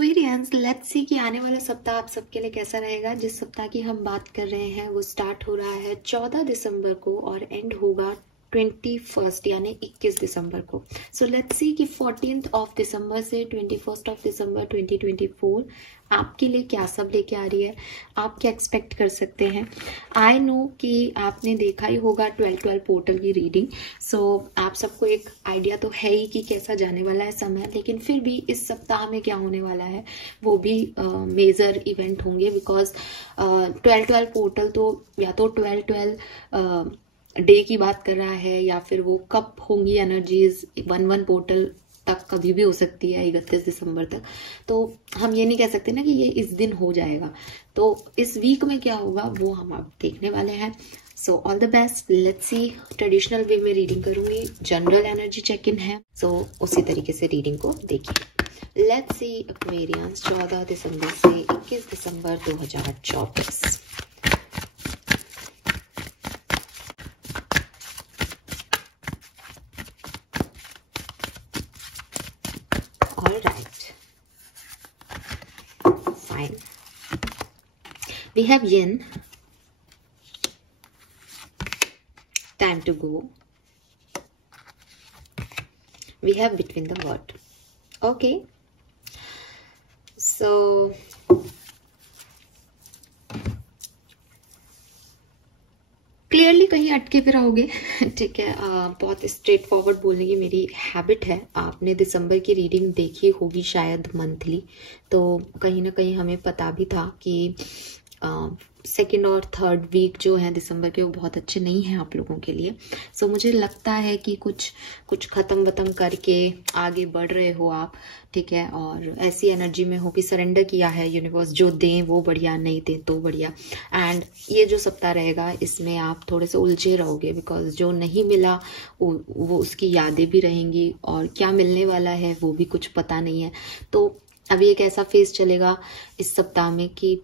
Aquarians, let's see कि आने वाला सप्ताह आप सबके लिए कैसा रहेगा। जिस सप्ताह की हम बात कर रहे हैं वो स्टार्ट हो रहा है 14 दिसंबर को और एंड होगा 21 यानी 21 दिसंबर को। सो लेट्स सी कि 14 दिसंबर से 21 दिसंबर 2024 आपके लिए क्या सब लेके आ रही है, आप क्या एक्सपेक्ट कर सकते हैं। आई नो कि आपने देखा ही होगा 12-12 पोर्टल की रीडिंग, सो आप सबको एक आइडिया तो है ही कि कैसा जाने वाला है समय, लेकिन फिर भी इस सप्ताह में क्या होने वाला है वो भी मेजर इवेंट होंगे। बिकॉज 12-12 पोर्टल तो या तो 12-12 डे की बात कर रहा है या फिर वो कब होंगी एनर्जीज 1-1 पोर्टल तक कभी भी हो सकती है 31 दिसंबर तक। तो हम ये नहीं कह सकते ना कि ये इस दिन हो जाएगा। तो इस वीक में क्या होगा वो हम आप देखने वाले हैं। So all the best, let's see. Traditional way में रीडिंग करूंगी, जनरल एनर्जी चेक इन है, सो उसी तरीके से रीडिंग को देखिए। लेट्स सी एक्वेरियंस 14 दिसंबर से 21 दिसंबर 2024। All right, fine. We have yin, time to go. We have between the word. Okay, so clearly कहीं अटके पे रहोगे। ठीक है, बहुत स्ट्रेट फॉरवर्ड बोलने की मेरी हैबिट है। आपने दिसंबर की रीडिंग देखी होगी शायद मंथली, तो कहीं ना कहीं हमें पता भी था कि सेकेंड और थर्ड वीक जो है दिसंबर के वो बहुत अच्छे नहीं हैं आप लोगों के लिए। सो मुझे लगता है कि कुछ खत्म वतम करके आगे बढ़ रहे हो आप, ठीक है, और ऐसी एनर्जी में हो कि सरेंडर किया है यूनिवर्स, जो दें वो बढ़िया, नहीं दें तो बढ़िया। एंड ये जो सप्ताह रहेगा इसमें आप थोड़े से उलझे रहोगे, बिकॉज जो नहीं मिला वो उसकी यादें भी रहेंगी और क्या मिलने वाला है वो भी कुछ पता नहीं है। तो अभी एक ऐसा फेज चलेगा इस सप्ताह में कि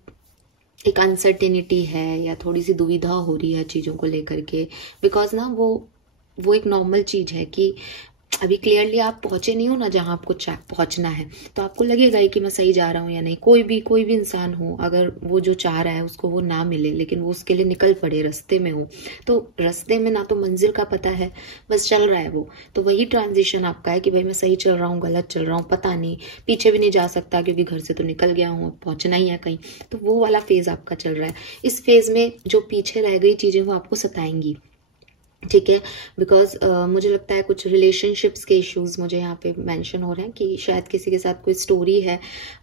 एक अनसर्टेनिटी है या थोड़ी सी दुविधा हो रही है चीज़ों को लेकर के। बिकॉज ना वो एक नॉर्मल चीज़ है कि अभी क्लियरली आप पहुंचे नहीं हो ना जहां आपको पहुंचना है, तो आपको लगेगा ही कि मैं सही जा रहा हूं या नहीं। कोई भी इंसान हो, अगर वो जो चाह रहा है उसको वो ना मिले, लेकिन वो उसके लिए निकल पड़े, रास्ते में हो, तो रास्ते में ना तो मंजिल का पता है, बस चल रहा है वो। तो वही ट्रांजिशन आपका है कि भाई मैं सही चल रहा हूँ, गलत चल रहा हूँ, पता नहीं, पीछे भी नहीं जा सकता क्योंकि घर से तो निकल गया हूँ, पहुंचना ही है कहीं। तो वो वाला फेज आपका चल रहा है। इस फेज में जो पीछे रह गई चीजें वो आपको सताएंगी, ठीक है। बिकॉज मुझे लगता है कुछ रिलेशनशिप्स के इश्यूज मुझे यहाँ पे मेंशन हो रहे हैं कि शायद किसी के साथ कोई स्टोरी है,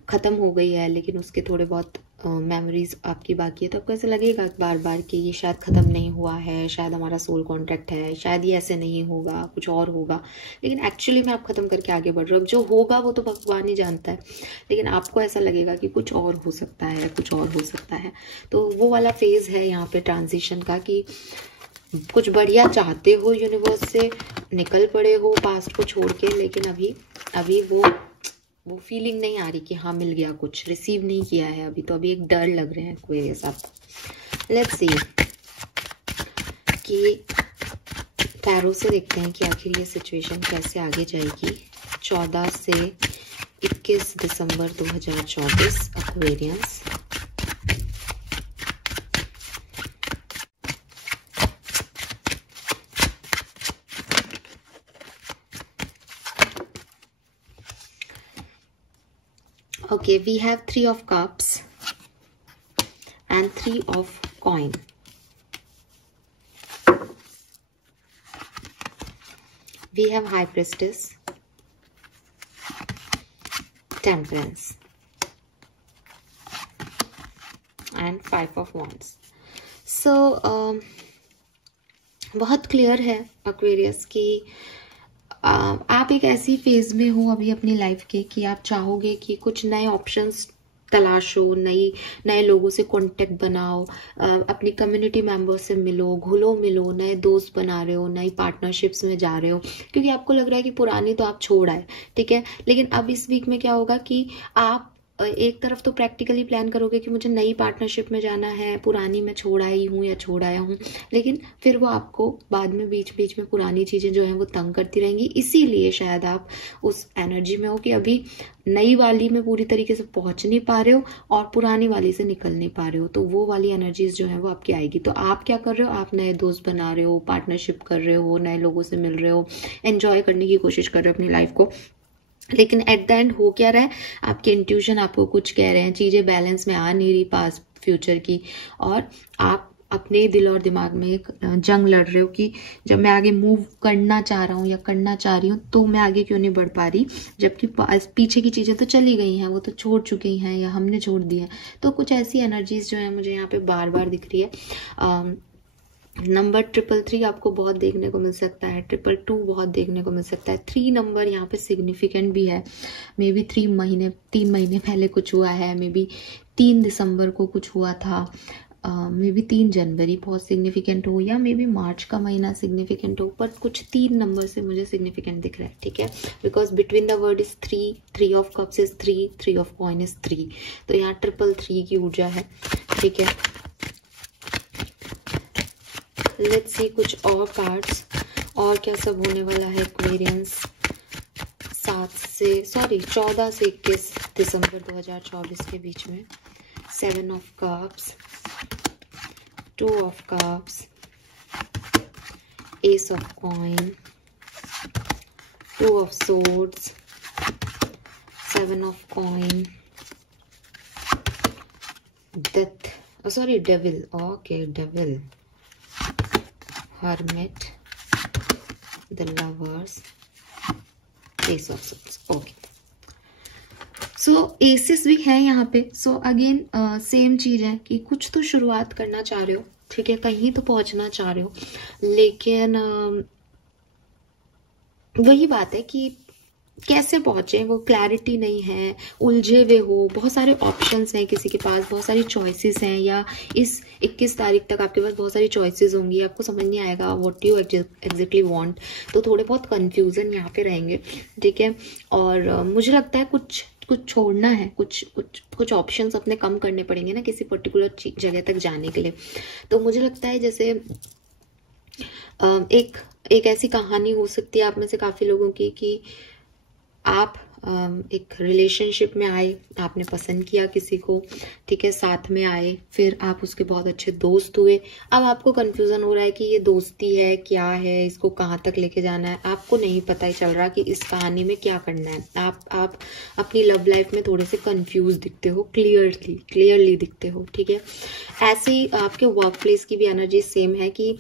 खत्म हो गई है, लेकिन उसके थोड़े बहुत मेमोरीज आपकी बाकी है। तो आपको ऐसा लगेगा बार बार कि ये शायद खत्म नहीं हुआ है, शायद हमारा सोल कॉन्ट्रैक्ट है, शायद ये ऐसे नहीं होगा, कुछ और होगा। लेकिन एक्चुअली में आप खत्म करके आगे बढ़ रहे हो। अब जो होगा वो तो भगवान ही जानता है, लेकिन आपको ऐसा लगेगा कि कुछ और हो सकता है, कुछ और हो सकता है। तो वो वाला फेज है यहाँ पे ट्रांजिशन का कि कुछ बढ़िया चाहते हो यूनिवर्स से, निकल पड़े हो पास्ट को छोड़ के, लेकिन अभी वो फीलिंग नहीं आ रही कि हाँ मिल गया, कुछ रिसीव नहीं किया है अभी। तो अभी एक डर लग रहे हैं एक्वेरियस आपको। लेट्स सी कि टैरो से देखते हैं कि आखिर ये सिचुएशन कैसे आगे जाएगी 14 से 21 दिसंबर 2024 Aquarians. Okay, we have 3 of cups and 3 of coin. We have high priestess, temperance and 5 of wands. So बहुत क्लियर है एक्वेरियस की आप एक ऐसी फेज में हो अभी अपनी लाइफ के कि आप चाहोगे कि कुछ नए ऑप्शंस तलाशो, नए लोगों से कांटेक्ट बनाओ, अपनी कम्युनिटी मेंबर्स से मिलो, घुलो मिलो, नए दोस्त बना रहे हो, नई पार्टनरशिप्स में जा रहे हो, क्योंकि आपको लग रहा है कि पुरानी तो आप छोड़ आए, ठीक है। लेकिन अब इस वीक में क्या होगा कि आप एक तरफ तो प्रैक्टिकली प्लान करोगे कि मुझे नई पार्टनरशिप में जाना है, पुरानी मैं छोड़ आई हूँ या छोड़ आया हूँ, लेकिन फिर वो आपको बाद में बीच बीच में पुरानी चीज़ें जो हैं वो तंग करती रहेंगी। इसीलिए शायद आप उस एनर्जी में हो कि अभी नई वाली में पूरी तरीके से पहुंच नहीं पा रहे हो और पुरानी वाली से निकल नहीं पा रहे हो, तो वो वाली एनर्जीज जो है वो आपकी आएगी। तो आप क्या कर रहे हो, आप नए दोस्त बना रहे हो, पार्टनरशिप कर रहे हो, नए लोगों से मिल रहे हो, एंजॉय करने की कोशिश कर रहे हो अपनी लाइफ को। लेकिन एट द एंड हो क्या रहा है, आपके इंट्यूशन आपको कुछ कह रहे हैं, चीजें बैलेंस में आ नहीं रही पास फ्यूचर की, और आप अपने दिल और दिमाग में एक जंग लड़ रहे हो कि जब मैं आगे मूव करना चाह रहा हूँ या करना चाह रही हूँ तो मैं आगे क्यों नहीं बढ़ पा रही, जबकि पीछे की चीजें तो चली गई हैं, वो तो छोड़ चुकी हैं या हमने छोड़ दी है। तो कुछ ऐसी एनर्जीज जो है मुझे यहाँ पे बार बार दिख रही है। नंबर 333 आपको बहुत देखने को मिल सकता है, 222 बहुत देखने को मिल सकता है। 3 नंबर यहाँ पे सिग्निफिकेंट भी है। मे बी 3 महीने पहले कुछ हुआ है, मे बी 3 दिसंबर को कुछ हुआ था, मे बी 3 जनवरी बहुत सिग्निफिकेंट हो, या मे बी मार्च का महीना सिग्निफिकेंट हो, पर कुछ 3 नंबर से मुझे सिग्निफिकेंट दिख रहा है, ठीक है। Because between the word is 3 of cups is 3 of coin is 3, तो यहाँ 333 की ऊर्जा है, ठीक है। लेट्स सी कुछ और कार्ड्स, और क्या सब होने वाला है एक्वेरियंस 14 से 21 दिसंबर 2024 के बीच में। 7 of cups, 2 of cups, ace of coin, 2 of swords, 7 of coin, devil, okay devil, hermit, the lovers, ace of swords, okay. So aces भी है यहाँ पे। सो अगेन सेम चीज है कि कुछ तो शुरुआत करना चाह रहे हो, ठीक है, कहीं तो पहुंचना चाह रहे हो, लेकिन वही बात है कि कैसे पहुंचे वो क्लैरिटी नहीं है, उलझे हुए हो, बहुत सारे ऑप्शंस हैं किसी के पास, बहुत सारी चॉइसेस हैं, या इस 21 तारीख तक आपके पास बहुत सारी चॉइसेस होंगी, आपको समझ नहीं आएगा व्हाट यू एग्जैक्टली वांट, तो थोड़े बहुत कंफ्यूजन यहाँ पे रहेंगे, ठीक है। और मुझे लगता है कुछ छोड़ना है, कुछ ऑप्शंस अपने कम करने पड़ेंगे ना किसी पर्टिकुलर जगह तक जाने के लिए। तो मुझे लगता है जैसे एक ऐसी कहानी हो सकती है आप में से काफी लोगों की कि आप एक रिलेशनशिप में आए, आपने पसंद किया किसी को, ठीक है, साथ में आए, फिर आप उसके बहुत अच्छे दोस्त हुए। अब आपको कंफ्यूजन हो रहा है कि ये दोस्ती है क्या है, इसको कहाँ तक लेके जाना है, आपको नहीं पता ही चल रहा कि इस कहानी में क्या करना है। आप अपनी लव लाइफ में थोड़े से कंफ्यूज दिखते हो, क्लियरली दिखते हो, ठीक है। ऐसे ही आपके वर्क प्लेस की भी एनर्जी सेम है कि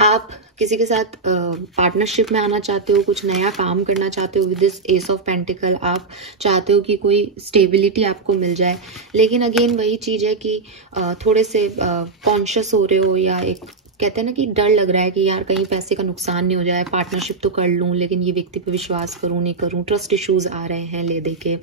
आप किसी के साथ पार्टनरशिप में आना चाहते हो, कुछ नया काम करना चाहते हो। With this S of pentacle आप चाहते हो कि कोई स्टेबिलिटी आपको मिल जाए, लेकिन अगेन वही चीज है कि थोड़े से कॉन्शियस हो रहे हो, या एक कहते हैं ना कि डर लग रहा है कि यार कहीं पैसे का नुकसान नहीं हो जाए, पार्टनरशिप तो कर लूं लेकिन ये व्यक्ति पे विश्वास करूं नहीं करूं, ट्रस्ट इश्यूज आ रहे हैं ले दे के,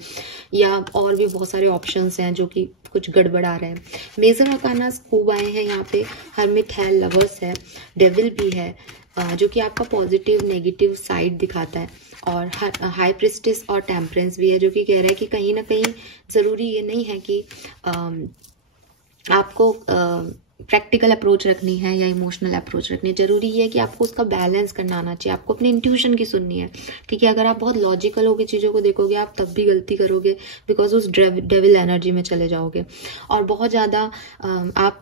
या और भी बहुत सारे ऑप्शंस हैं जो कि कुछ गड़बड़ आ रहे हैं। मेजर अरकाना खूब आए हैं यहाँ पे, हर्मिट है, लवर्स है, डेविल भी है, जो कि आपका पॉजिटिव नेगेटिव साइड दिखाता है, और हाई प्रिस्टिस और टेम्परेंस भी है, जो कि कह रहा है कि कहीं ना कहीं जरूरी ये नहीं है कि आपको प्रैक्टिकल अप्रोच रखनी है या इमोशनल अप्रोच रखनी है। जरूरी ये है कि आपको उसका बैलेंस करना आना चाहिए, आपको अपने इंट्यूशन की सुननी है, ठीक है। अगर आप बहुत लॉजिकल होकर चीज़ों को देखोगे आप तब भी गलती करोगे, बिकॉज उस डेविल एनर्जी में चले जाओगे। और बहुत ज़्यादा आप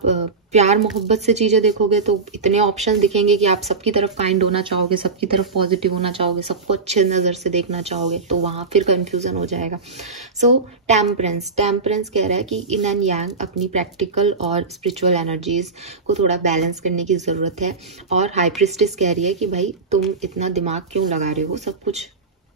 प्यार मोहब्बत से चीज़ें देखोगे तो इतने ऑप्शन दिखेंगे कि आप सबकी तरफ काइंड होना चाहोगे, सबकी तरफ पॉजिटिव होना चाहोगे, सबको अच्छे नज़र से देखना चाहोगे, तो वहाँ फिर कंफ्यूजन हो जाएगा। सो टेम्परेंस कह रहा है कि इन एंड यांग अपनी प्रैक्टिकल और स्पिरिचुअल एनर्जीज को थोड़ा बैलेंस करने की ज़रूरत है। और हाई प्रिस्टिस कह रही है कि भाई तुम इतना दिमाग क्यों लगा रहे हो, सब कुछ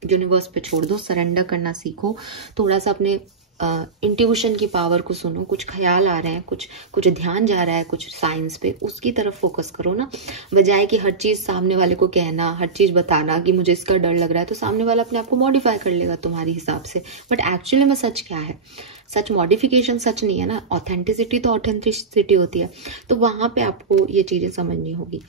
यूनिवर्स पे छोड़ दो, सरेंडर करना सीखो, थोड़ा सा अपने इंट्यूशन की पावर को सुनो, कुछ ख्याल आ रहे हैं, कुछ ध्यान जा रहा है कुछ साइंस पे, उसकी तरफ फोकस करो ना, बजाय कि हर चीज सामने वाले को कहना, हर चीज बताना कि मुझे इसका डर लग रहा है, तो सामने वाला अपने आप को मॉडिफाई कर लेगा तुम्हारे हिसाब से। बट एक्चुअली में सच क्या है, सच मॉडिफिकेशन सच नहीं है ना, ऑथेंटिसिटी तो ऑथेंटिसिटी होती है। तो वहां पे आपको ये चीजें समझनी होगी।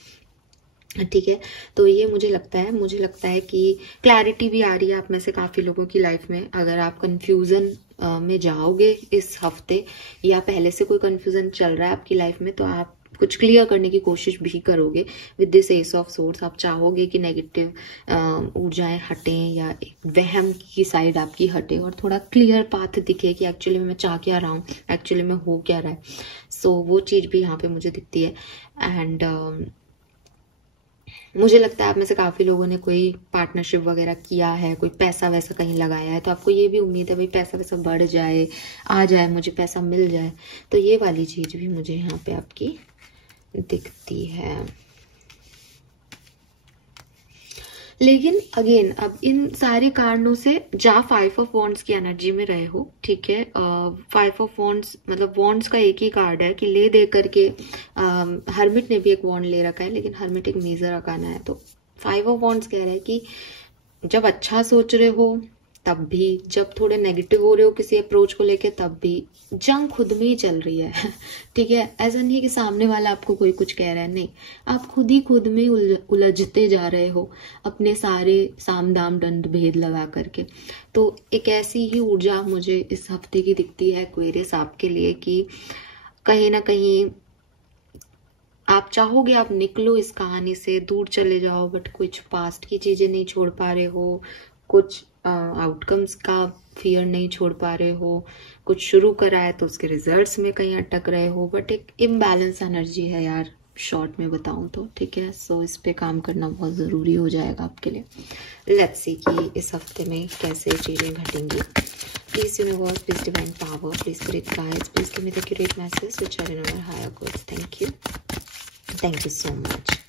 ठीक है। तो ये मुझे लगता है कि क्लैरिटी भी आ रही है आप में से काफ़ी लोगों की लाइफ में। अगर आप कंफ्यूजन में जाओगे इस हफ्ते, या पहले से कोई कंफ्यूजन चल रहा है आपकी लाइफ में, तो आप कुछ क्लियर करने की कोशिश भी करोगे with this S of source. आप चाहोगे कि नेगेटिव ऊर्जाएं हटें, या एक वहम की साइड आपकी हटे, और थोड़ा क्लियर पाथ दिखे कि एक्चुअली में मैं चाह क्या रहा हूँ, एक्चुअली में हो क्या रहा है। सो वो चीज़ भी यहाँ पे मुझे दिखती है। एंड मुझे लगता है आप में से काफ़ी लोगों ने कोई पार्टनरशिप वगैरह किया है, कोई पैसा वैसा कहीं लगाया है, तो आपको ये भी उम्मीद है भाई पैसा वैसा बढ़ जाए, आ जाए, मुझे पैसा मिल जाए। तो ये वाली चीज़ भी मुझे यहाँ पे आपकी दिखती है। लेकिन अगेन अब इन सारे कारणों से जा 5 ऑफ वॉन्ड्स की एनर्जी में रहे हो, ठीक है। 5 ऑफ वॉन्ड्स मतलब वॉन्ड्स का एक ही कार्ड है कि ले दे करके। हर्मिट ने भी एक वॉन्ड ले रखा है, लेकिन हर्मिट एक मेजर अकाना है। तो 5 ऑफ वॉन्ड्स कह रहे हैं कि जब अच्छा सोच रहे हो तब भी, जब थोड़े नेगेटिव हो रहे हो किसी अप्रोच को लेके तब भी, जंग खुद में ही चल रही है। ठीक है, ऐसा नहीं है कि सामने वाला आपको कोई कुछ कह रहा है, नहीं, आप खुद ही खुद में उलझते जा रहे हो अपने सारे साम दाम दंड भेद लगा करके। तो एक ऐसी ही ऊर्जा मुझे इस हफ्ते की दिखती है एक्वेरियस आपके लिए कि कहीं ना कहीं आप चाहोगे आप निकलो इस कहानी से, दूर चले जाओ, बट कुछ पास्ट की चीजें नहीं छोड़ पा रहे हो, कुछ आउटकम्स का फियर नहीं छोड़ पा रहे हो, कुछ शुरू करा है तो उसके रिजल्ट्स में कहीं अटक रहे हो, बट एक इम्बैलेंस एनर्जी है यार, शॉर्ट में बताऊं तो। ठीक है, सो इस पे काम करना बहुत ज़रूरी हो जाएगा आपके लिए। लेट्स सी कि इस हफ्ते में कैसे चीज़ें घटेंगी। Please universe, please divine power, please spirit guides, please give me the accurate message which are in our higher good. Thank you so much.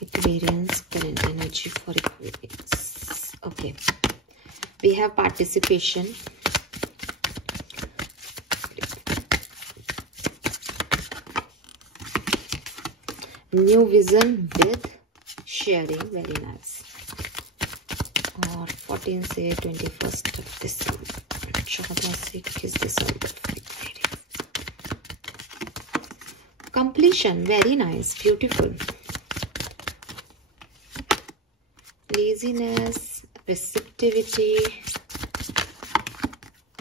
Aquarians, current energy for Aquarians. Okay, we have participation, new vision with sharing, very nice. और 14 से 21 दिसंबर, 14 से 21 दिसंबर, completion, very nice, beautiful. Laziness, receptivity,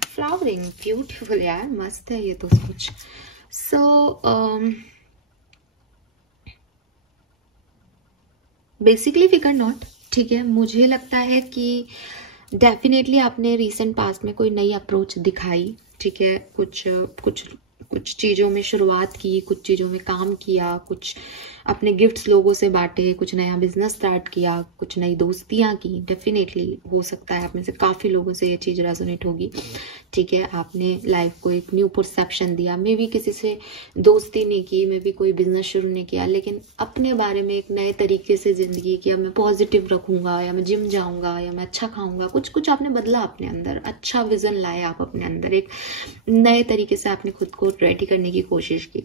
flowering, beautiful यार, मस्त है ये तो कुछ। So basically फिकर नॉट, ठीक है। मुझे लगता है कि डेफिनेटली आपने रिसेंट पास्ट में कोई नई अप्रोच दिखाई, ठीक है। कुछ चीज़ों में शुरुआत की, कुछ चीज़ों में काम किया, कुछ अपने गिफ्ट्स लोगों से बांटे, कुछ नया बिजनेस स्टार्ट किया, कुछ नई दोस्तियां की। डेफिनेटली हो सकता है आप में से काफ़ी लोगों से ये चीज़ रेजोनेट होगी, ठीक है। आपने लाइफ को एक न्यू परसेप्शन दिया, मे बी किसी से दोस्ती नहीं की, मे बी कोई बिजनेस शुरू नहीं किया, लेकिन अपने बारे में एक नए तरीके से ज़िंदगी की, अब मैं पॉजिटिव रखूंगा, या मैं जिम जाऊंगा, या मैं अच्छा खाऊंगा, कुछ आपने बदला अपने अंदर, अच्छा विजन लाए आप अपने अंदर, एक नए तरीके से आपने खुद को रेडी करने की कोशिश की।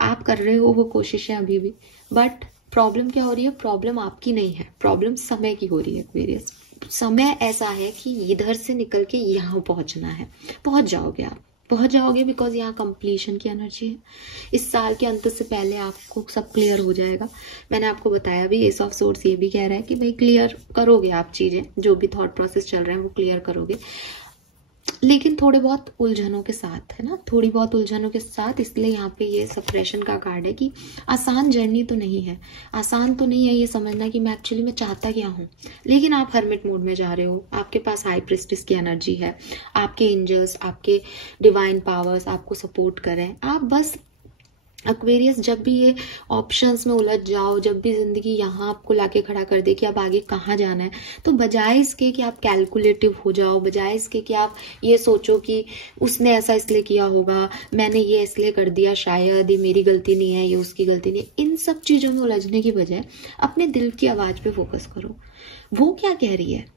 आप कर रहे हो वो कोशिशें अभी भी, बट प्रॉब्लम क्या हो रही है? प्रॉब्लम आपकी नहीं है, प्रॉब्लम समय की हो रही है एक्वेरियस। समय ऐसा है कि इधर से निकल के यहाँ पहुंचना है, पहुंच जाओगे आप, पहुंच जाओगे, बिकॉज यहाँ कंप्लीशन की एनर्जी है। इस साल के अंत से पहले आपको सब क्लियर हो जाएगा। मैंने आपको बताया भी, एस ऑफ सोर्स ये भी कह रहा है कि भाई क्लियर करोगे आप चीजें, जो भी थॉट प्रोसेस चल रहे हैं वो क्लियर करोगे, लेकिन थोड़े बहुत उलझनों के साथ, है ना, थोड़ी बहुत उलझनों के साथ। इसलिए यहाँ पे ये सप्रेशन का कार्ड है कि आसान जर्नी तो नहीं है, आसान तो नहीं है ये समझना कि मैं एक्चुअली में चाहता क्या हूँ। लेकिन आप हर्मिट मोड में जा रहे हो, आपके पास हाई प्रिस्टिस की एनर्जी है, आपके एंजल्स, आपके डिवाइन पावर्स आपको सपोर्ट कर रहे हैं। आप बस एक्वेरियस, जब भी ये ऑप्शंस में उलझ जाओ, जब भी जिंदगी यहाँ आपको लाके खड़ा कर दे कि अब आगे कहाँ जाना है, तो बजाय इसके कि आप कैलकुलेटिव हो जाओ, बजाय इसके कि आप ये सोचो कि उसने ऐसा इसलिए किया होगा, मैंने ये इसलिए कर दिया, शायद ये मेरी गलती नहीं है, ये उसकी गलती नहीं है, इन सब चीजों में उलझने की बजाय अपने दिल की आवाज पे फोकस करो। वो क्या कह रही है,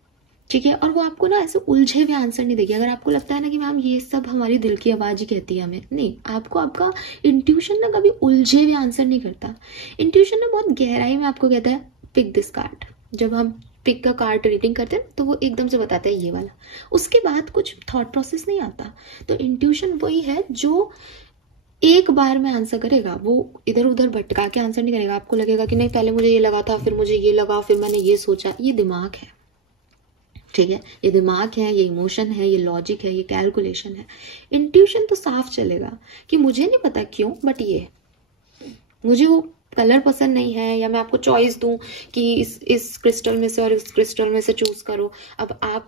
ठीक है। और वो आपको ना ऐसे उलझे हुए आंसर नहीं देगी। अगर आपको लगता है ना कि मैम ये सब हमारी दिल की आवाज ही कहती है हमें, नहीं, आपको आपका इंट्यूशन ना कभी उलझे हुए आंसर नहीं करता। इंट्यूशन ना बहुत गहराई में आपको कहता है पिक दिस कार्ड। जब हम पिक का कार्ड रीडिंग करते हैं तो वो एकदम से बताता है ये वाला, उसके बाद कुछ थॉट प्रोसेस नहीं आता। तो इंट्यूशन वही है जो एक बार में आंसर करेगा, वो इधर उधर भटका के आंसर नहीं करेगा। आपको लगेगा कि नहीं पहले मुझे ये लगा था, फिर मुझे ये लगा, फिर मैंने ये सोचा। ये दिमाग है, ठीक है, ये दिमाग है, ये इमोशन है, ये लॉजिक है, ये कैलकुलेशन है। इंट्यूशन तो साफ चलेगा कि मुझे नहीं पता क्यों, बट ये मुझे वो कलर पसंद नहीं है, या मैं आपको चॉइस दूं कि इस क्रिस्टल में से और इस क्रिस्टल में से चूज करो। अब आप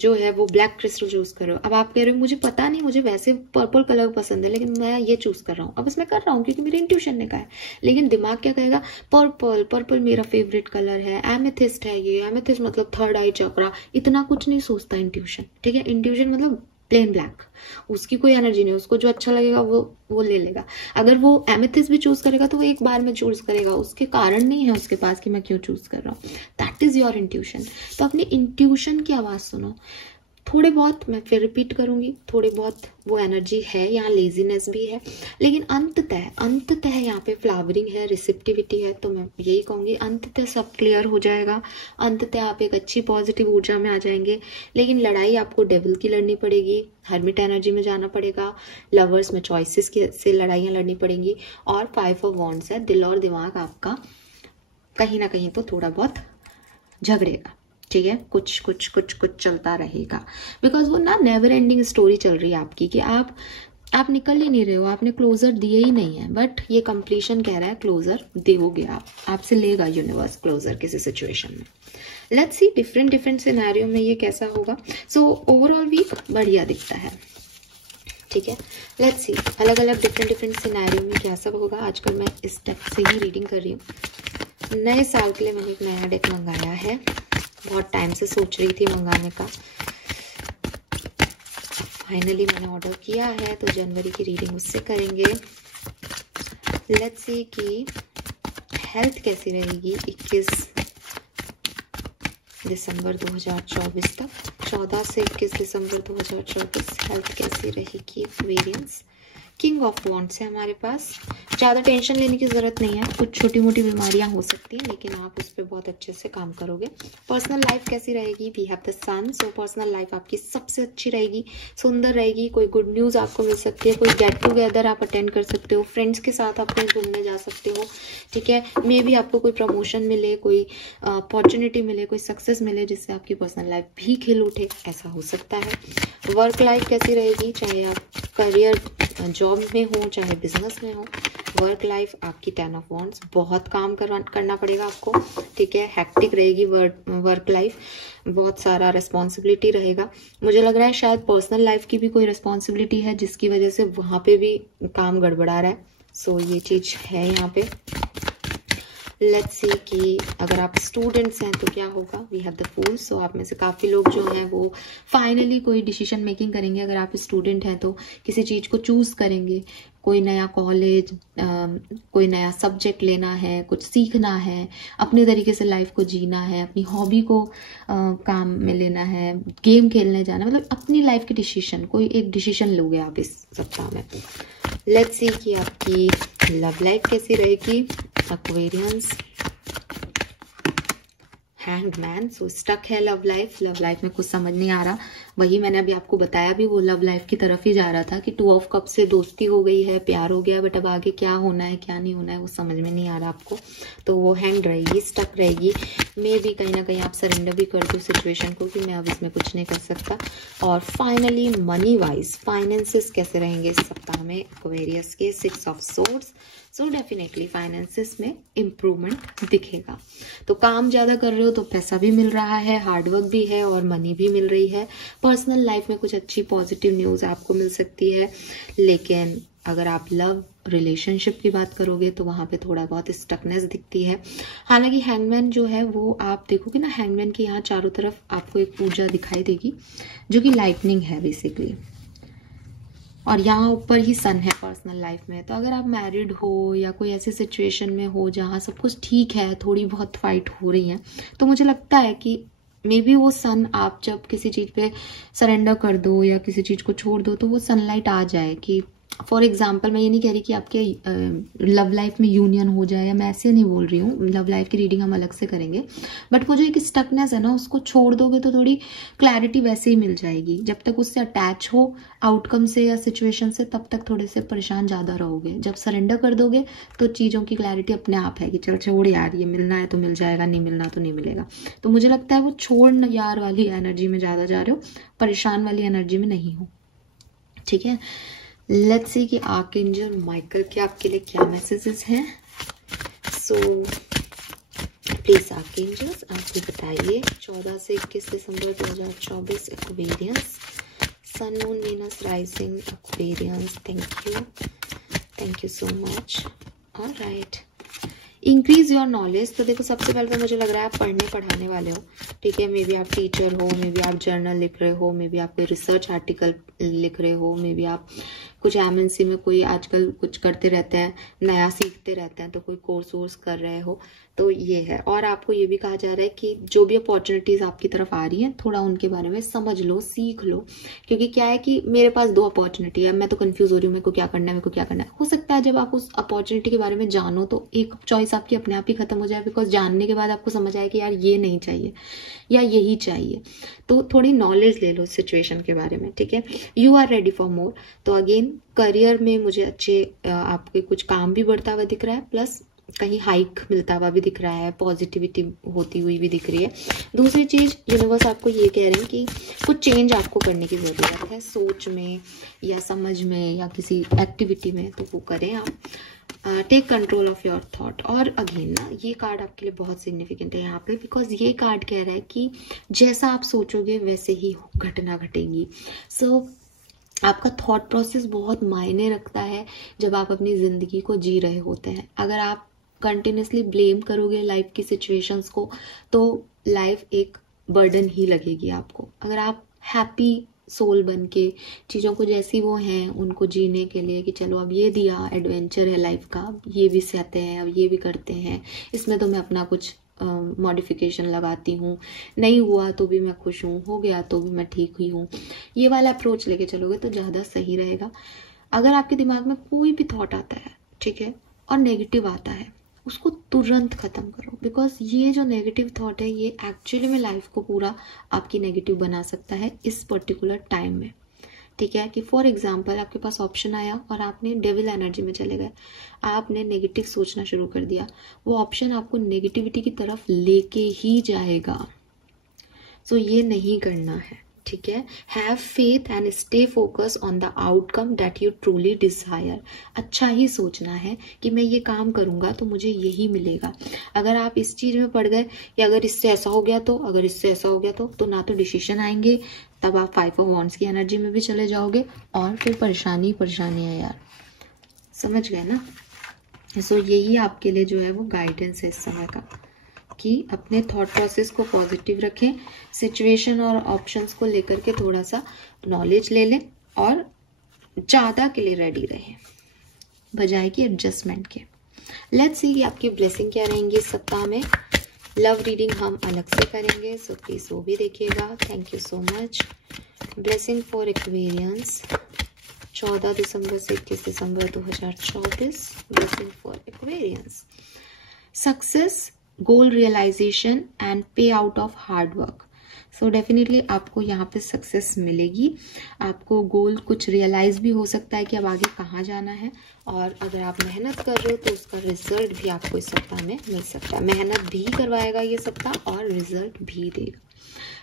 जो है वो ब्लैक क्रिस्टल चूज करो। अब आप कह रहे हो मुझे पता नहीं, मुझे वैसे पर्पल कलर पसंद है, लेकिन मैं ये चूज कर रहा हूँ। अब इसमें कर रहा हूँ क्योंकि मेरे इंट्यूशन ने कहा है। लेकिन दिमाग क्या कहेगा, पर्पल, पर्पल मेरा फेवरेट कलर है, एमेथिस्ट है ये, एमेथिस्ट मतलब थर्ड आई चक्रा। इतना कुछ नहीं सोचता इंट्यूशन, ठीक है। इंट्यूशन मतलब प्लेन ब्लैक, उसकी कोई एनर्जी नहीं, उसको जो अच्छा लगेगा वो ले लेगा। अगर वो एमेथिस्ट भी चूज करेगा तो वो एक बार में चूज करेगा, उसके कारण नहीं है उसके पास कि मैं क्यों चूज कर रहा हूँ। That is your intuition. तो अपने इंट्यूशन की आवाज सुनो। थोड़े बहुत, मैं फिर रिपीट करूंगी, थोड़े बहुत वो एनर्जी है, यहाँ लेजीनेस भी है, लेकिन अंततः यहाँ पे फ्लावरिंग है, रिसेप्टिविटी है। तो मैं यही कहूंगी अंततः सब क्लियर हो जाएगा, अंततः आप एक अच्छी पॉजिटिव ऊर्जा में आ जाएंगे। लेकिन लड़ाई आपको डेविल की लड़नी पड़ेगी, हर्मिट एनर्जी में जाना पड़ेगा, लवर्स में चॉइसेस से लड़ाइयाँ लड़नी पड़ेंगी। और 5 ऑफ वॉन्ड्स है, दिल और दिमाग आपका कहीं ना कहीं तो थोड़ा बहुत झगड़ेगा, ठीक है। कुछ चलता रहेगा, बिकॉज वो ना नेवर एंडिंग स्टोरी चल रही है आपकी कि आप निकल ही नहीं रहे हो, आपने क्लोजर दिए ही नहीं है। बट ये कंप्लीशन कह रहा है क्लोजर दोगे आप, आपसे लेगा यूनिवर्स क्लोजर किसी सिचुएशन में। लेट्स सी डिफरेंट सिनेरियो में ये कैसा होगा। सो ओवरऑल वीक बढ़िया दिखता है, ठीक है। लेट्स सी अलग अलग डिफरेंट सिनेरियो में क्या सब होगा। आजकल मैं इस डेक से ही रीडिंग कर रही हूँ। नए साल के लिए मैंने एक नया डेक मंगाया है, बहुत टाइम से सोच रही थी मंगाने का, फाइनली मैंने ऑर्डर किया है। तो जनवरी की रीडिंग उससे करेंगे। लेट्स सी कि हेल्थ कैसी रहेगी 21 दिसंबर 2024 तक, 14 से 21 दिसंबर 2024 हेल्थ कैसी रहेगी। वेरिएंस किंग ऑफ वॉन्ड्स है हमारे पास। ज़्यादा टेंशन लेने की ज़रूरत नहीं है, कुछ छोटी मोटी बीमारियां हो सकती हैं, लेकिन आप उस पर बहुत अच्छे से काम करोगे। पर्सनल लाइफ कैसी रहेगी, we have the sun. So personal life आपकी सबसे अच्छी रहेगी, सुंदर रहेगी। कोई गुड न्यूज़ आपको मिल सकती है, कोई गेट टुगेदर आप अटेंड कर सकते हो, फ्रेंड्स के साथ आप कहीं घूमने जा सकते हो, ठीक है। मे बी आपको कोई प्रमोशन मिले, कोई अपॉर्चुनिटी मिले, कोई सक्सेस मिले, जिससे आपकी पर्सनल लाइफ भी खिल उठे, ऐसा हो सकता है। वर्क लाइफ कैसी रहेगी, चाहे आप करियर जॉब में हो चाहे बिजनेस में हो। वर्क लाइफ आपकी 10 ऑफ वॉन्ड्स, बहुत काम करना पड़ेगा आपको, ठीक है। हेक्टिक रहेगी वर्क लाइफ, बहुत सारा रिस्पॉन्सिबिलिटी रहेगा। मुझे लग रहा है शायद पर्सनल लाइफ की भी कोई रिस्पॉन्सिबिलिटी है, जिसकी वजह से वहाँ पे भी काम गड़बड़ा रहा है। सो ये चीज़ है यहाँ पे। लेट्स सी कि अगर आप स्टूडेंट्स हैं तो क्या होगा। We have the fool. So आप में से काफ़ी लोग जो हैं वो फाइनली कोई डिसीजन मेकिंग करेंगे। अगर आप स्टूडेंट हैं तो किसी चीज़ को चूज करेंगे, कोई नया कॉलेज, कोई नया सब्जेक्ट लेना है, कुछ सीखना है, अपने तरीके से लाइफ को जीना है, अपनी हॉबी को काम में लेना है, गेम खेलने जाना, मतलब अपनी लाइफ की डिसीजन, कोई एक डिसीजन लोगे आप इस सप्ताह में। लेट्स सी कि आपकी लव लाइफ कैसी रहेगी। Aquarians, hanged man. So stuck है लव लाइफ में कुछ समझ नहीं आ रहा। वही मैंने अभी आपको बताया भी, वो लव लाइफ की तरफ ही जा रहा था कि 2 ऑफ कप से दोस्ती हो गई है, प्यार हो गया, बट अब आगे क्या होना है क्या नहीं होना है वो समझ में नहीं आ रहा आपको। तो वो हैंग रहेगी, स्टक रहेगी। मे भी कहीं ना कहीं आप सरेंडर भी कर दो सिचुएशन को कि मैं अब इसमें कुछ नहीं कर सकता। और फाइनली मनी वाइज फाइनेंसेस कैसे रहेंगे इस सप्ताह में एक्वेरियस के। 6 of swords. So definitely finances में इम्प्रूवमेंट दिखेगा। तो काम ज़्यादा कर रहे हो तो पैसा भी मिल रहा है, हार्डवर्क भी है और मनी भी मिल रही है। पर्सनल लाइफ में कुछ अच्छी पॉजिटिव न्यूज़ आपको मिल सकती है। लेकिन अगर आप लव रिलेशनशिप की बात करोगे तो वहाँ पे थोड़ा बहुत स्टकनेस दिखती है। हालांकि हैंगमैन जो है वो आप देखोगे ना, हैंगमैन के यहाँ चारों तरफ आपको एक ऊर्जा दिखाई देगी जो कि लाइटनिंग है बेसिकली, और यहाँ ऊपर ही सन है पर्सनल लाइफ में। तो अगर आप मैरिड हो या कोई ऐसी सिचुएशन में हो जहाँ सब कुछ ठीक है, थोड़ी बहुत फाइट हो रही है, तो मुझे लगता है कि मे बी वो सन, आप जब किसी चीज़ पे सरेंडर कर दो या किसी चीज़ को छोड़ दो तो वो सनलाइट आ जाए कि फॉर एग्जाम्पल मैं ये नहीं कह रही कि आपके लव लाइफ में यूनियन हो जाए, या मैं ऐसे नहीं बोल रही हूँ, लव लाइफ की रीडिंग हम अलग से करेंगे, बट वो जो एक स्टकनेस है ना, उसको छोड़ दोगे तो थोड़ी क्लैरिटी वैसे ही मिल जाएगी। जब तक उससे अटैच हो आउटकम से या सिचुएशन से, तब तक थोड़े से परेशान ज़्यादा रहोगे। जब सरेंडर कर दोगे तो चीज़ों की क्लैरिटी अपने आप है कि चल छोड़ यार, ये मिलना है तो मिल जाएगा, नहीं मिलना तो नहीं मिलेगा। तो मुझे लगता है वो छोड़ यार वाली एनर्जी में ज़्यादा जा रहे हो, परेशान वाली एनर्जी में नहीं हो। ठीक है, लेट्स सी कि आर्कएंजल माइकल के आपके लिए क्या मैसेजेस हैं। सो प्लीज आर्कएंजल्स आप भी बताइए 14 से 21 दिसंबर 2024 Aquarians, sun moon Venus rising Aquarians. Thank you so much. Alright, increase your knowledge. तो देखो सबसे पहले तो मुझे लग रहा है आप पढ़ने पढ़ाने वाले हो। ठीक है, मे बी आप टीचर हो, मे बी आप जर्नल लिख रहे हो, मे बी आप कोई रिसर्च आर्टिकल लिख रहे हो, मे बी आप कुछ एमएनसी में कोई आजकल कुछ करते रहते हैं, नया सीखते रहते हैं, तो कोई कोर्स वोर्स कर रहे हो, तो ये है। और आपको ये भी कहा जा रहा है कि जो भी अपॉर्चुनिटीज आपकी तरफ आ रही हैं, थोड़ा उनके बारे में समझ लो, सीख लो। क्योंकि क्या है कि मेरे पास 2 अपॉर्चुनिटी है, मैं तो कंफ्यूज हो रही हूँ, मेरे को क्या करना है, मेरे को क्या करना है। हो सकता है जब आप उस अपॉर्चुनिटी के बारे में जानो तो एक चॉइस आपकी अपने आप ही खत्म हो जाए, बिकॉज जानने के बाद आपको समझ आए कि यार ये नहीं चाहिए या यही चाहिए। तो थोड़ी नॉलेज ले लो सिचुएशन के बारे में। ठीक है, you are ready for more. तो अगेन करियर में मुझे अच्छे आपके कुछ काम भी बढ़ता हुआ दिख रहा है, प्लस कहीं हाइक मिलता हुआ भी दिख रहा है, पॉजिटिविटी होती हुई भी दिख रही है। दूसरी चीज, यूनिवर्स आपको ये कह रहे हैं कि कुछ चेंज आपको करने की जरूरत है, सोच में या समझ में या किसी एक्टिविटी में, तो वो करें आप। Take control of your thought. और अगेन ना, ये कार्ड आपके लिए बहुत सिग्निफिकेंट है यहाँ पे, बिकॉज ये कार्ड कह रहा है कि जैसा आप सोचोगे वैसे ही घटना घटेगी। सो आपका थॉट प्रोसेस बहुत मायने रखता है जब आप अपनी जिंदगी को जी रहे होते हैं। अगर आप कंटिन्यूसली ब्लेम करोगे लाइफ की सिचुएशंस को, तो लाइफ एक बर्डन ही लगेगी आपको। अगर आप हैप्पी सोल बन के चीज़ों को जैसी वो हैं उनको जीने के लिए कि चलो अब ये दिया, एडवेंचर है लाइफ का, ये भी सहते हैं, अब ये भी करते हैं, इसमें तो मैं अपना कुछ मॉडिफिकेशन लगाती हूँ, नहीं हुआ तो भी मैं खुश हूँ, हो गया तो भी मैं ठीक ही हूँ, ये वाला अप्रोच लेके चलोगे तो ज़्यादा सही रहेगा। अगर आपके दिमाग में कोई भी थॉट आता है, ठीक है, और नेगेटिव आता है, उसको तुरंत खत्म करो, बिकॉज ये जो नेगेटिव थॉट है ये एक्चुअली में लाइफ को पूरा आपकी नेगेटिव बना सकता है इस पर्टिकुलर टाइम में। ठीक है, कि फॉर एग्जाम्पल आपके पास ऑप्शन आया और आपने डेविल एनर्जी में चले गए, आपने नेगेटिव सोचना शुरू कर दिया, वो ऑप्शन आपको नेगेटिविटी की तरफ लेके ही जाएगा। सो ये नहीं करना है। ठीक है, have faith and stay focus on the outcome that you truly desire. अच्छा ही सोचना है कि मैं ये काम करूंगा तो मुझे यही मिलेगा। अगर आप इस चीज में पड़ गए कि अगर इससे ऐसा हो गया तो, अगर इससे ऐसा हो गया तो ना तो डिसीजन आएंगे, तब आप 5 ऑफ वॉन्ड्स की एनर्जी में भी चले जाओगे और फिर परेशानी परेशानी है यार। समझ गए ना? सो यही आपके लिए जो है वो गाइडेंस है इस समय का, कि अपने थॉट प्रोसेस को पॉजिटिव रखें, सिचुएशन और ऑप्शंस को लेकर के थोड़ा सा नॉलेज ले लें और ज़्यादा के लिए रेडी रहें बजाय कि एडजस्टमेंट के। लेट्स सी आपकी ब्लेसिंग क्या रहेंगी इस सप्ताह में। लव रीडिंग हम अलग से करेंगे, सो प्लीज़ वो भी देखिएगा। Thank you so much. Blessing for Aquarians 14 दिसंबर से 21 दिसंबर 2024। Blessing for Aquarians, success, goal realisation and pay out of hard work. So definitely आपको यहाँ पे सक्सेस मिलेगी, आपको गोल कुछ रियलाइज भी हो सकता है कि अब आगे कहाँ जाना है, और अगर आप मेहनत कर रहे हो तो उसका रिजल्ट भी आपको इस सप्ताह में मिल सकता है। मेहनत भी करवाएगा ये सप्ताह और रिजल्ट भी देगा।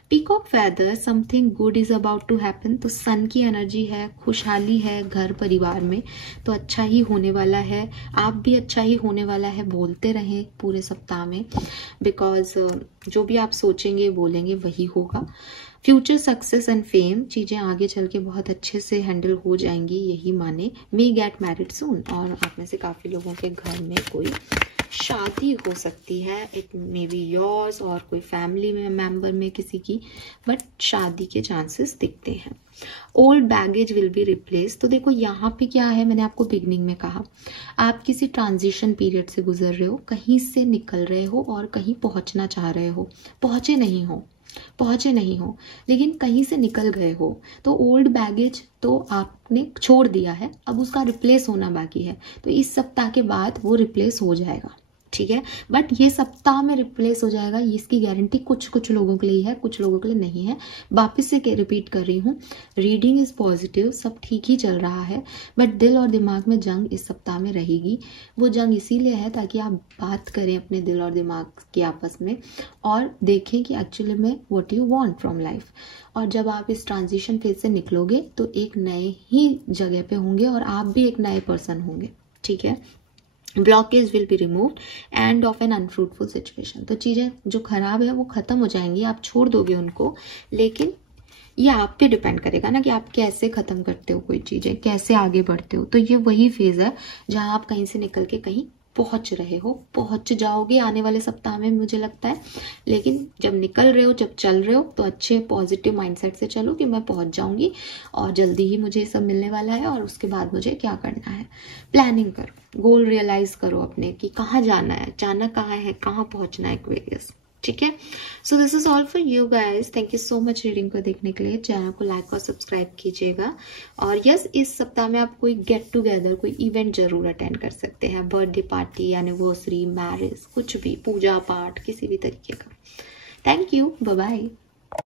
Peacock feather, something good is about to happen. तो सन की एनर्जी है, खुशहाली है घर परिवार में, तो अच्छा ही होने वाला है, आप भी अच्छा ही होने वाला है। बोलते रहें पूरे सप्ताह में, बिकॉज जो भी आप सोचेंगे बोलेंगे वही होगा। फ्यूचर सक्सेस एंड फेम, चीज़ें आगे चल के बहुत अच्छे से हैंडल हो जाएंगी, यही माने। मे गेट मैरिड सून, और आप में से काफ़ी लोगों के घर में कोई शादी हो सकती है, इट मे बी योर्स और कोई फैमिली में मेंबर में किसी की, बट शादी के चांसेस दिखते हैं। Old baggage will be replace. तो देखो यहाँ पे क्या है, मैंने आपको बिगनिंग में कहा, आप किसी ट्रांजिशन पीरियड से गुजर रहे हो, कहीं से निकल रहे हो और कहीं पहुंचना चाह रहे हो, पहुंचे नहीं हो, पहुंचे नहीं हो, लेकिन कहीं से निकल गए हो, तो ओल्ड बैगेज तो आपने छोड़ दिया है, अब उसका रिप्लेस होना बाकी है। तो इस सप्ताह के बाद वो रिप्लेस हो जाएगा, ठीक है। बट ये सप्ताह में रिप्लेस हो जाएगा, इसकी गारंटी कुछ कुछ लोगों के लिए है, कुछ लोगों के लिए नहीं है। वापिस से रिपीट कर रही हूँ, रीडिंग इज पॉजिटिव, सब ठीक ही चल रहा है, बट दिल और दिमाग में जंग इस सप्ताह में रहेगी। वो जंग इसीलिए है ताकि आप बात करें अपने दिल और दिमाग के आपस में और देखें कि एक्चुअली में what you want from life. और जब आप इस ट्रांजिशन फेज से निकलोगे तो एक नए ही जगह पे होंगे और आप भी एक नए पर्सन होंगे, ठीक है। Blockage will be removed and of an unfruitful situation. तो चीज़ें जो खराब है वो खत्म हो जाएंगी, आप छोड़ दोगे उनको, लेकिन ये आप पे डिपेंड करेगा ना कि आप कैसे खत्म करते हो कोई चीज़ें, कैसे आगे बढ़ते हो। तो ये वही फेज है जहां आप कहीं से निकल के कहीं पहुंच रहे हो, पहुंच जाओगे आने वाले सप्ताह में मुझे लगता है। लेकिन जब निकल रहे हो, जब चल रहे हो, तो अच्छे पॉजिटिव माइंडसेट से चलो कि मैं पहुंच जाऊंगी और जल्दी ही मुझे सब मिलने वाला है और उसके बाद मुझे क्या करना है। प्लानिंग करो, गोल रियलाइज करो अपने कि कहाँ जाना है, जाना कहाँ है, कहाँ पहुंचना है, एक्वेरियस, ठीक है। So this is all for you guys. Thank you so much reading को देखने के लिए। चैनल को लाइक और सब्सक्राइब कीजिएगा। और यस, इस सप्ताह में आप कोई गेट टुगेदर, कोई इवेंट जरूर अटेंड कर सकते हैं, बर्थडे पार्टी, एनिवर्सरी, मैरिज, कुछ भी, पूजा पाठ, किसी भी तरीके का। Thank you, bye bye.